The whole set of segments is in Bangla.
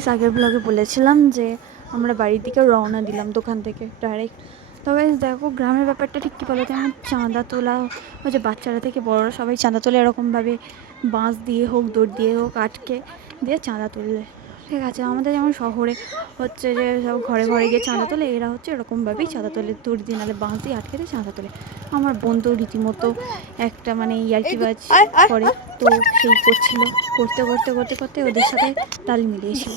গাইস আগের ব্লগে বলেছিলাম যে আমরা বাড়ির দিকে রওনা দিলাম দোকান থেকে ডাইরেক্ট। তো গাইস দেখো গ্রামের ব্যাপারটা ঠিক কী বলো, তেমন চাঁদা তোলা, ওই যে বাচ্চারা থেকে বড়রা সবাই চাঁদা তোলে এরকমভাবে, বাঁশ দিয়ে হোক দড়ি দিয়ে হোক আটকে দিয়ে চাঁদা তুললে, ঠিক আছে। আমাদের যেমন শহরে হচ্ছে যে সব ঘরে ঘরে গিয়ে চাঁদা তোলে, এরা হচ্ছে এরকমভাবেই চাঁদা তোলে, দড়ি দিয়ে নাহলে বাঁশ দিয়ে আটকে দিয়ে চাঁদা তোলে। আমার বোন তো রীতিমতো একটা মানে ইয়ার্কিবাজ করে, তো সেই করছিল, করতে করতে করতে করতে ওদের সাথে তাল মিলিয়েছিল।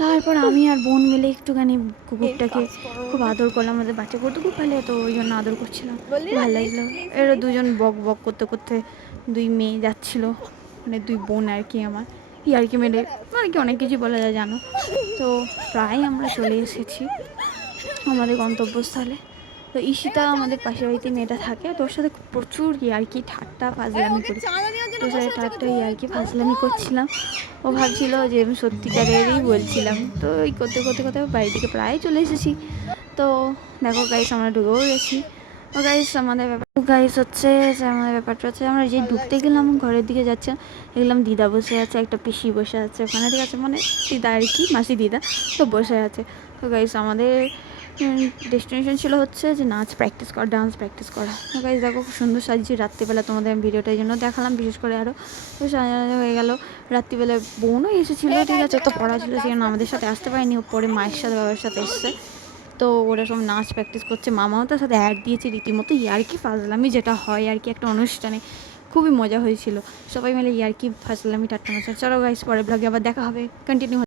তারপর আমি আর বোন মিলে একটুখানি কুকুরটাকে খুব আদর করলাম, আমাদের বাচ্চা কুকুর তো খুব ভালো, তো ওই জন্য আদর করছিলাম, ভালো লাগলো। এরা দুজন বক বক করতে করতে দুই মেয়ে যাচ্ছিলো, মানে দুই বোন আর কি, আমার ইয়ার্কি মেলে আর কি অনেক কিছু বলা যায় জানো। তো প্রায় আমরা চলে এসেছি আমাদের গন্তব্যস্থলে। তো ঈশিতা আমাদের পাশের বাড়িতে মেয়েটা থাকে, তোর সাথে প্রচুর ইয়ার্কি ঠাট্টা ফাজলামি করি, তোর সাথে ঠাট্টা ইয়ার্কি ফাজলামি করছিলাম। ও ভাবছিল যে আমি সত্যিকারেরই বলছিলাম। তো এই করতে করতে করতে বাড়ির দিকে প্রায় চলে এসেছি। তো দেখো গাইস আমরা ঢুকেও গেছি। ও গাইস আমাদের ব্যাপার গাইস হচ্ছে যে আমাদের ব্যাপারটা হচ্ছে আমরা যে ঢুকতে গেলাম ঘরের দিকে যাচ্ছে, দেখলাম দিদা বসে আছে, একটা পিসি বসে আছে ওখানে, ঠিক আছে, মানে দিদা আর কি, মাসি দিদা তো বসে আছে। তো গাইস আমাদের ডেস্টিনেশন ছিল হচ্ছে যে নাচ প্র্যাকটিস করা, ডান্স প্র্যাকটিস করা। তো গাইস দেখো খুব সুন্দর সাজিয়েছি, রাত্রিবেলা তোমাদের আমি ভিডিওটার জন্য দেখালাম বিশেষ করে আরও। তো সাজানো হয়ে গেল, রাত্রিবেলা বোনও এসেছিলো, ঠিক আছে, তো পড়া ছিল সেই জন্য আমাদের সাথে আসতে পারিনি, পরে মায়ের সাথে বাবার সাথে এসছে। তো ওরা সব নাচ প্র্যাকটিস করছে, মামাও তার সাথে অ্যাড দিয়েছে রীতিমতো ইয়ার্কি ফাজলামি যেটা হয় আর কি একটা অনুষ্ঠানে, খুবই মজা হয়েছিল, সবাই মিলে ইয়ার্কি ফাজলামি ঠাট্টা মাচা। চলো গাইস পরের ব্লগে আবার দেখা হবে, কন্টিনিউ।